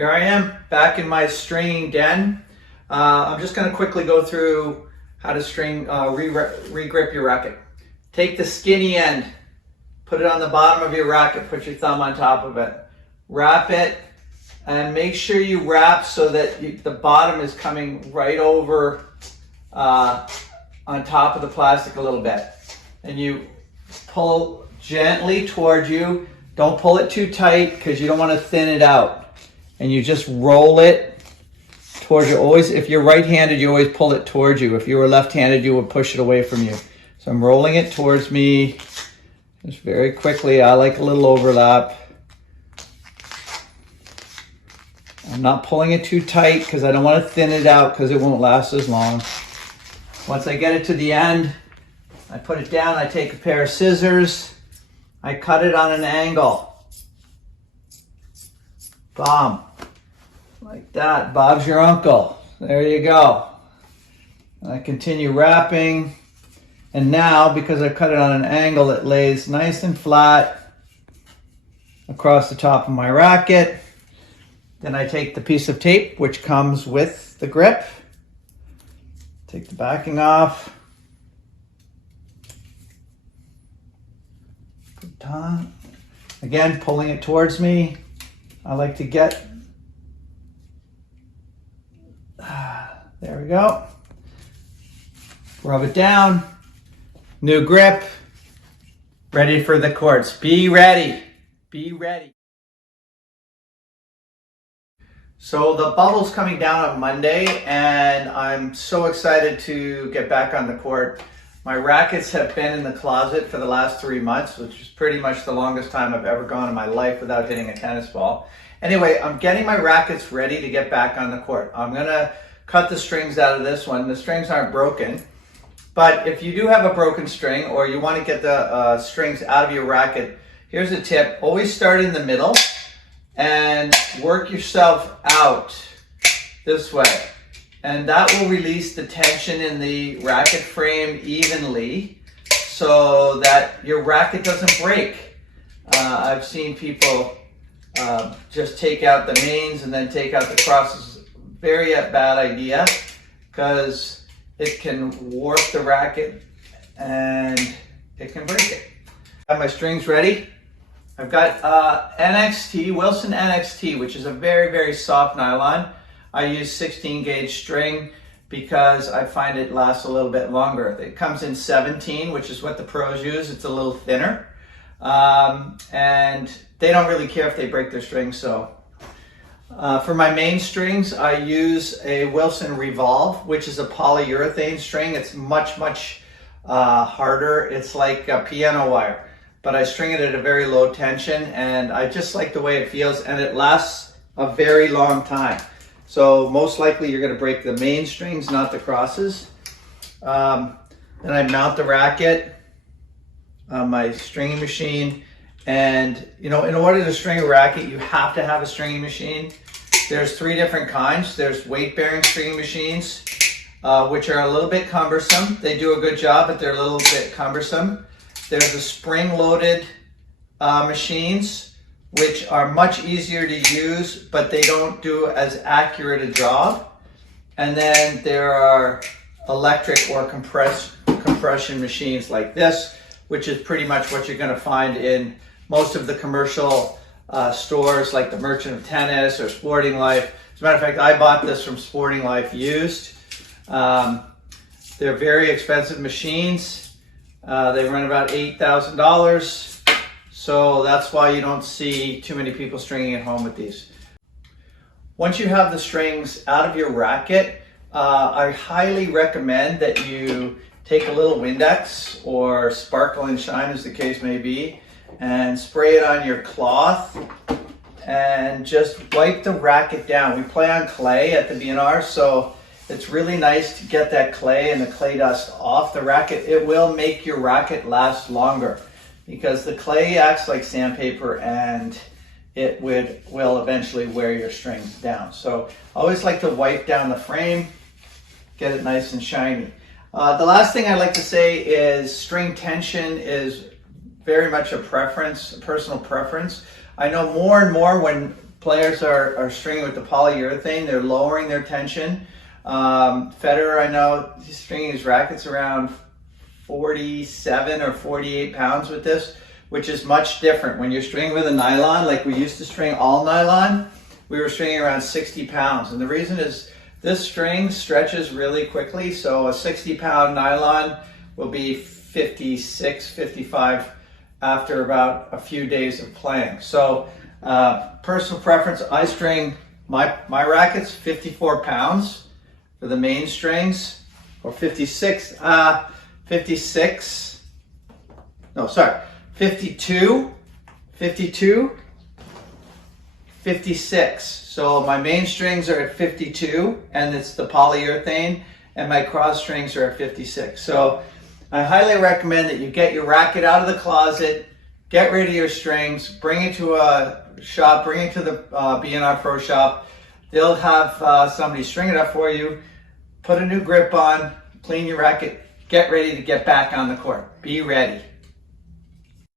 Here I am back in my stringing den. I'm just going to quickly go through how to re-grip your racket. Take the skinny end, put it on the bottom of your racket, put your thumb on top of it. Wrap it and make sure you wrap so that the bottom is coming right over on top of the plastic a little bit. And you pull gently toward you. Don't pull it too tight because you don't want to thin it out. And you just roll it towards you. Always, if you're right-handed, you always pull it towards you. If you were left-handed, you would push it away from you. So I'm rolling it towards me just very quickly. I like a little overlap. I'm not pulling it too tight because I don't want to thin it out because it won't last as long. Once I get it to the end, I put it down, I take a pair of scissors, I cut it on an angle. Bam. Like that. Bob's your uncle. There you go. And I continue wrapping. And now, because I cut it on an angle, it lays nice and flat across the top of my racket. Then I take the piece of tape, which comes with the grip. Take the backing off. Put it on. Again, pulling it towards me. I like to get, there we go. Rub it down. New grip. Ready for the courts. Be ready. Be ready. So the bubble's coming down on Monday and I'm so excited to get back on the court. My rackets have been in the closet for the last 3 months, which is pretty much the longest time I've ever gone in my life without hitting a tennis ball. Anyway, I'm getting my rackets ready to get back on the court. I'm gonna cut the strings out of this one. The strings aren't broken, but if you do have a broken string or you want to get the strings out of your racket, here's a tip. Always start in the middle and work yourself out this way. And that will release the tension in the racket frame evenly so that your racket doesn't break. I've seen people just take out the mains and then take out the crosses. Very bad idea because it can warp the racket and it can break it. I have my strings ready. I've got NXT, Wilson NXT, which is a very, very soft nylon. I use 16 gauge string because I find it lasts a little bit longer. It comes in 17, which is what the pros use. It's a little thinner. And they don't really care if they break their strings. So for my main strings, I use a Wilson Revolve, which is a polyurethane string. It's much, much harder. It's like a piano wire. But I string it at a very low tension and I just like the way it feels and it lasts a very long time. So most likely you're going to break the main strings, not the crosses. Then I mount the racket on my stringing machine. And you know, in order to string a racket, you have to have a stringing machine. There's 3 different kinds. There's weight-bearing stringing machines, which are a little bit cumbersome. They do a good job, but they're a little bit cumbersome. There's the spring-loaded machines, which are much easier to use, but they don't do as accurate a job. And then there are electric or compression machines like this, which is pretty much what you're going to find in most of the commercial stores like the Merchant of Tennis or Sporting Life. As a matter of fact, I bought this from Sporting Life used. They're very expensive machines. They run about $8,000. So that's why you don't see too many people stringing at home with these. Once you have the strings out of your racket, I highly recommend that you take a little Windex or Sparkle and Shine, as the case may be, and spray it on your cloth and just wipe the racket down. We play on clay at the BNR, so it's really nice to get that clay and the clay dust off the racket. It will make your racket last longer because the clay acts like sandpaper and it will eventually wear your strings down. So I always like to wipe down the frame, get it nice and shiny. The last thing I like to say is string tension is very much a preference, a personal preference. I know more and more when players are stringing with the polyurethane, they're lowering their tension. Federer, I know, he's stringing his rackets around 47 or 48 pounds with this, which is much different. When you're stringing with a nylon, like we used to string all nylon, we were stringing around 60 pounds. And the reason is this string stretches really quickly. So a 60-pound nylon will be 56, 55 after about a few days of playing. So personal preference, I string my rackets 54 pounds for the main strings, or 56, 52, 56. So my main strings are at 52, and it's the polyurethane, and my cross strings are at 56. So I highly recommend that you get your racket out of the closet, get rid of your strings, bring it to a shop, bring it to the B&R Pro shop. They'll have somebody string it up for you, put a new grip on, clean your racket, get ready to get back on the court. Be ready.